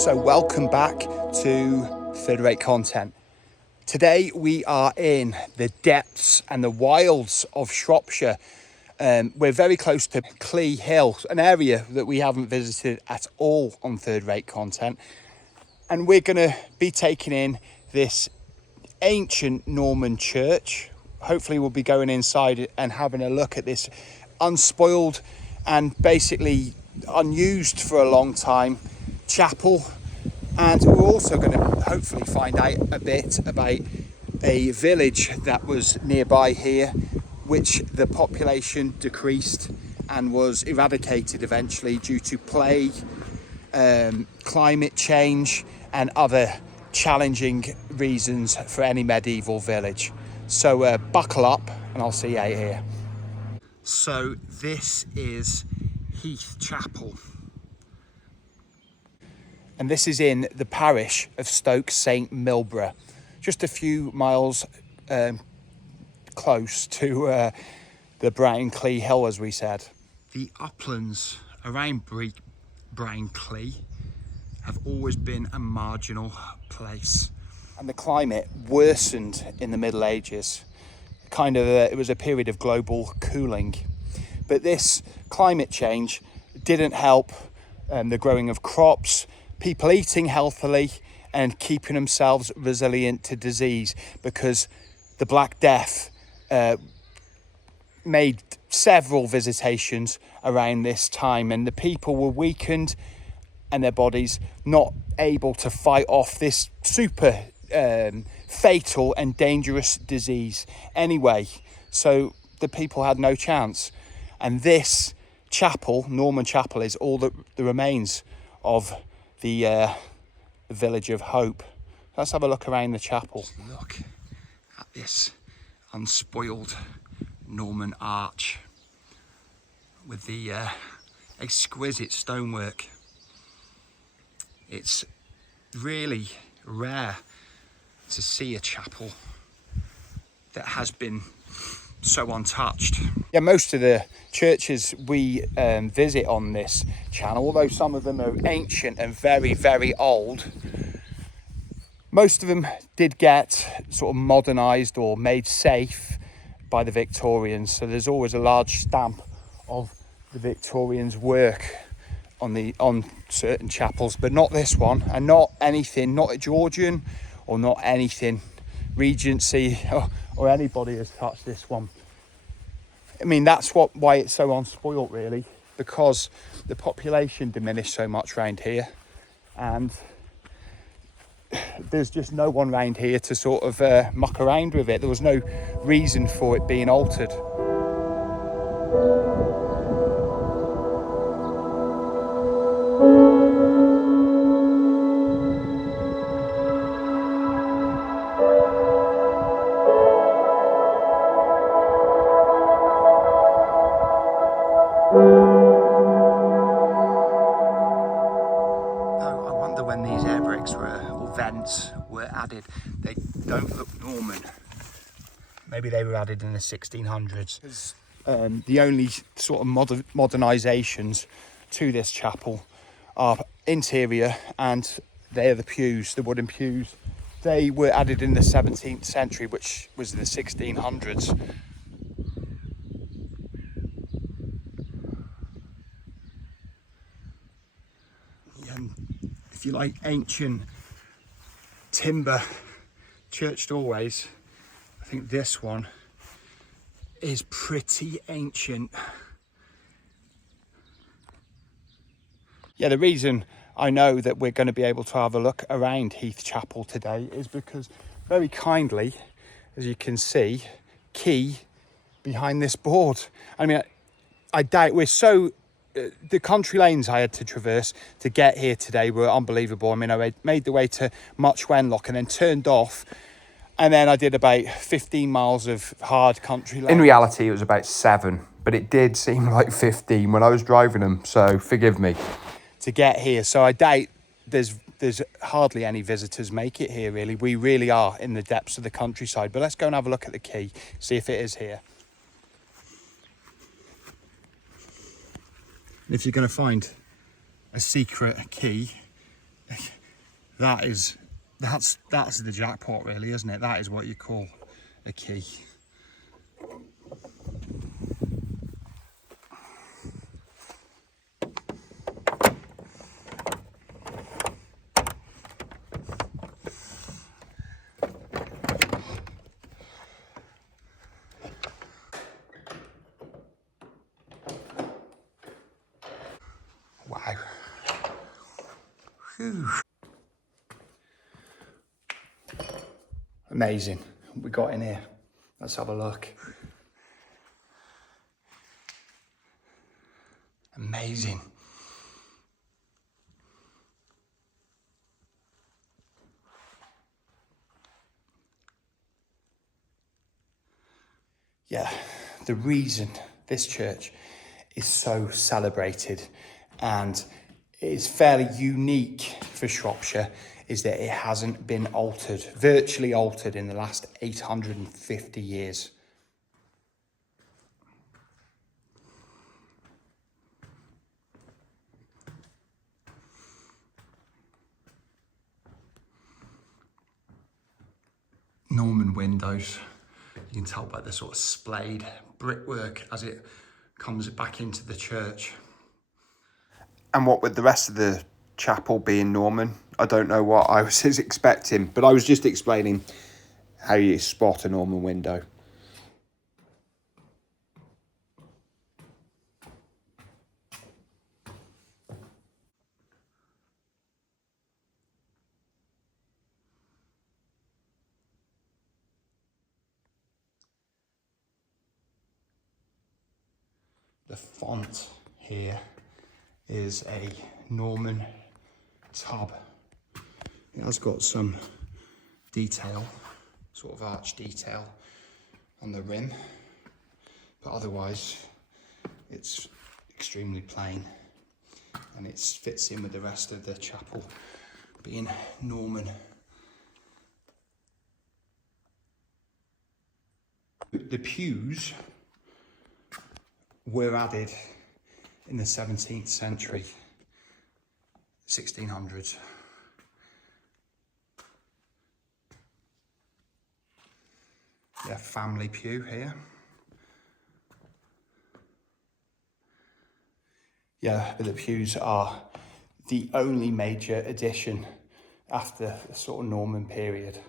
So welcome back to Third Rate Content. Today we are in the depths and the wilds of Shropshire. We're very close to Clee Hill, an area that we haven't visited at all on Third Rate Content. And we're going to be taking in this ancient Norman church. Hopefully we'll be going inside and having a look at this unspoiled and basically unused for a long time chapel. And we're also going to hopefully find out a bit about a village that was nearby here, which the population decreased and was eradicated eventually due to plague, climate change and other challenging reasons for any medieval village. So buckle up and I'll see you out here. So this is Heath Chapel. And this is in the parish of Stoke St Milborough, just a few miles close to the Brown Clee Hill, as we said. The uplands around Brown Clee have always been a marginal place. And the climate worsened in the Middle Ages. It was a period of global cooling. But this climate change didn't help the growing of crops, people eating healthily and keeping themselves resilient to disease, because the Black Death made several visitations around this time, and the people were weakened and their bodies not able to fight off this super fatal and dangerous disease anyway. So the people had no chance. And this chapel, Norman Chapel, is all that the remains of the Village of Hope. Let's have a look around the chapel. Look at this unspoiled Norman arch with the exquisite stonework. It's really rare to see a chapel that has been so untouched. Yeah, most of the churches we visit on this channel, although some of them are ancient and very, very old, most of them did get sort of modernised or made safe by the Victorians. So there's always a large stamp of the Victorians' work on certain chapels, but not this one, and not anything, not a Georgian or not anything Regency or anybody has touched this one. I mean, that's why it's so unspoilt, really, because the population diminished so much around here, and there's just no one around here to sort of muck around with it. There was no reason for it being altered. When these air bricks or vents were added, they don't look Norman. Maybe they were added in the 1600s. The only sort of modernisations to this chapel are interior, and they are the pews, the wooden pews. They were added in the 17th century, which was the 1600s. If you like ancient timber church doorways, I think this one is pretty ancient. Yeah, the reason I know that we're going to be able to have a look around Heath Chapel today is because very kindly, as you can see, key behind this board. I mean, I doubt we're so... the country lanes I had to traverse to get here today were unbelievable. I mean, I made the way to Much Wenlock and then turned off, and then I did about 15 miles of hard country lanes. In reality, it was about 7, but it did seem like 15 when I was driving them, so forgive me. To get here, so I doubt there's hardly any visitors make it here, really. We really are in the depths of the countryside, but let's go and have a look at the quay, see if it is here. If you're going to find a secret key, That's the jackpot really, isn't it? That is what you call a key. Wow. Whew. Amazing. What we got in here. Let's have a look. Amazing. Yeah, the reason this church is so celebrated and is fairly unique for Shropshire is that it hasn't been altered, virtually altered in the last 850 years. Norman windows. You can tell by the sort of splayed brickwork as it comes back into the church. And what with the rest of the chapel being Norman, I don't know what I was expecting, but I was just explaining how you spot a Norman window. The font here is a Norman tub. It has got some detail, sort of arch detail on the rim, but otherwise it's extremely plain and it fits in with the rest of the chapel being Norman. The pews were added in the 17th century, 1600s. Yeah, family pew here. Yeah, but the pews are the only major addition after the sort of Norman period.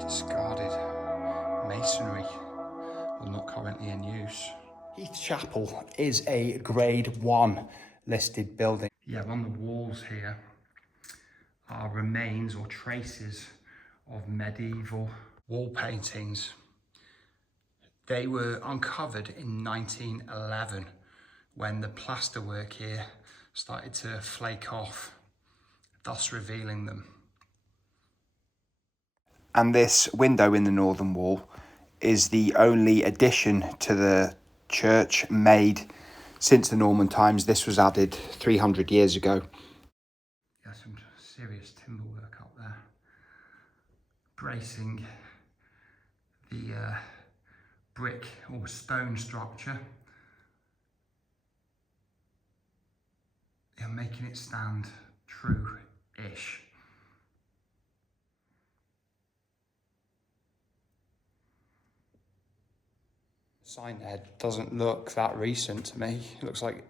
Discarded masonry, well, not currently in use. Heath Chapel is a Grade 1 listed building. Yeah, on the walls here are remains or traces of medieval wall paintings. They were uncovered in 1911 when the plasterwork here started to flake off, thus revealing them. And this window in the northern wall is the only addition to the church made since the Norman times. This was added 300 years ago. Yeah, some serious timber work up there, bracing the brick or stone structure. Yeah, making it stand true-ish. Sign there doesn't look that recent to me. It looks like,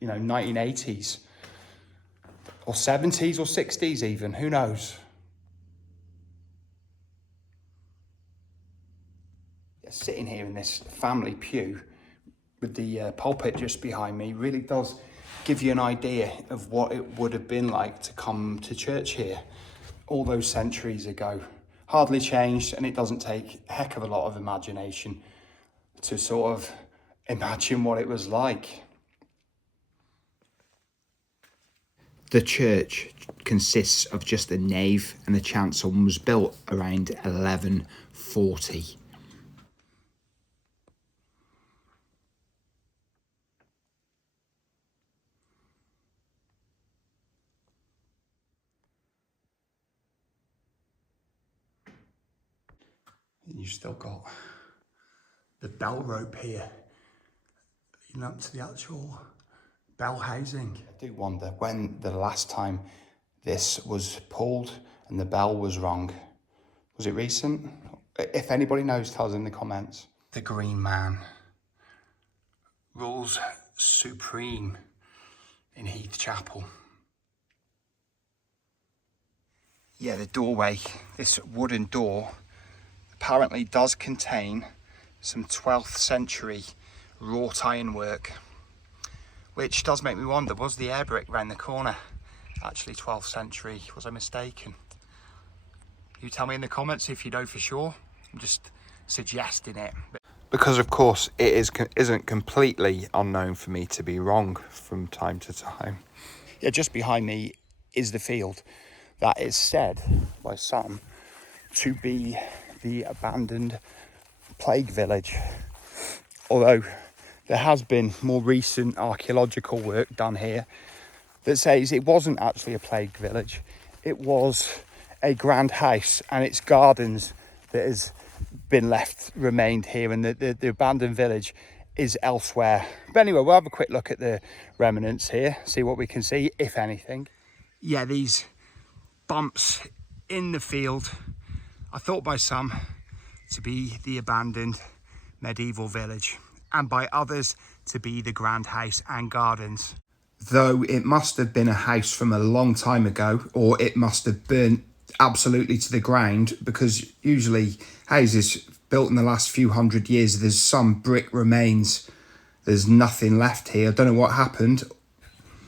1980s or 70s or 60s even, who knows? Yeah, sitting here in this family pew with the pulpit just behind me really does give you an idea of what it would have been like to come to church here all those centuries ago. Hardly changed, and it doesn't take a heck of a lot of imagination to sort of imagine what it was like. The church consists of just a nave and the chancel and was built around 1140. You've still got the bell rope here, leading up to the actual bell housing. I do wonder when the last time this was pulled and the bell was rung. Was it recent? If anybody knows, tell us in the comments. The Green Man rules supreme in Heath Chapel. Yeah, the doorway, this wooden door, apparently does contain some 12th century wrought ironwork, which does make me wonder, was the air brick round the corner actually 12th century? Was I mistaken? You tell me in the comments if you know for sure. I'm just suggesting it. Because of course it isn't completely unknown for me to be wrong from time to time. Yeah, just behind me is the field that is said by some to be the abandoned plague village. Although there has been more recent archaeological work done here that says it wasn't actually a plague village. It was a grand house and its gardens that has been remained here, and the abandoned village is elsewhere. But anyway, we'll have a quick look at the remnants here, see what we can see, if anything. Yeah, these bumps in the field are thought by some to be the abandoned medieval village, and by others to be the grand house and gardens. Though it must have been a house from a long time ago, or it must have burnt absolutely to the ground, because usually houses built in the last few hundred years, there's some brick remains, there's nothing left here. I don't know what happened.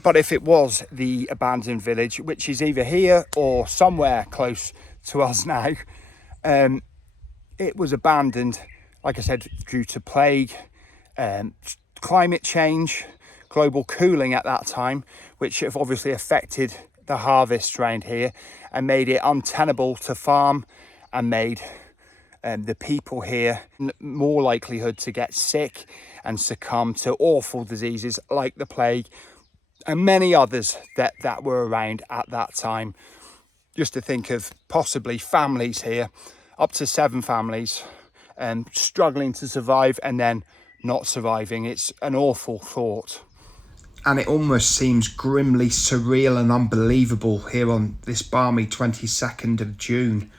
But if it was the abandoned village, which is either here or somewhere close to us now, it was abandoned, like I said, due to plague, climate change, global cooling at that time, which have obviously affected the harvest around here and made it untenable to farm, and made the people here more likelihood to get sick and succumb to awful diseases like the plague and many others that were around at that time. Just to think of possibly families here, up to 7 families, struggling to survive and then not surviving. It's an awful thought. And it almost seems grimly surreal and unbelievable here on this balmy 22nd of June.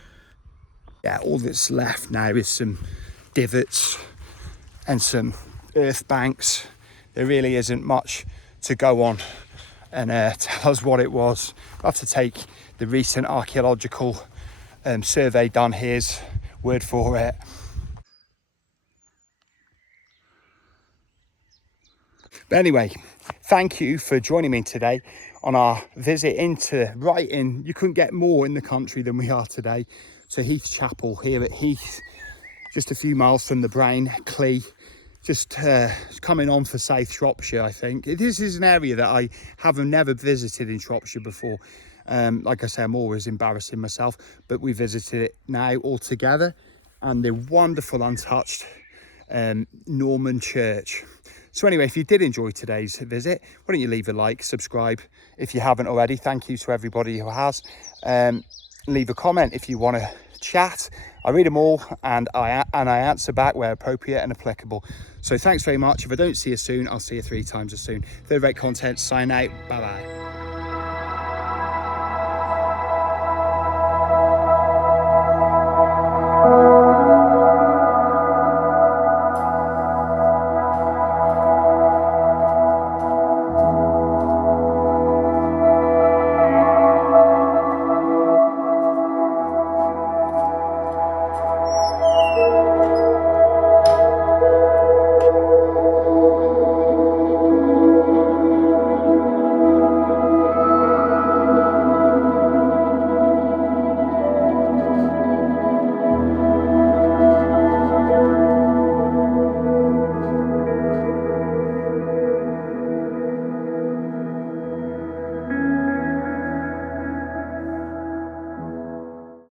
Yeah, all that's left now is some divots and some earth banks. There really isn't much to go on and tell us what it was. We'll have to take the recent archaeological survey done here's word for it. But anyway, thank you for joining me today on our visit you couldn't get more in the country than we are today, to Heath Chapel here at Heath, just a few miles from the Brain, Clee, just coming on for South Shropshire, I think. This is an area that I have never visited in Shropshire before. Like I say, I'm always embarrassing myself, but we visited it now all together, and the wonderful untouched Norman church. So anyway, if you did enjoy today's visit, why don't you leave a like, subscribe if you haven't already. Thank you to everybody who has. Leave a comment if you want to chat. I read them all, and I answer back where appropriate and applicable. So thanks very much. If I don't see you soon, I'll see you 3 times as soon. Third rate content, sign out. Bye bye.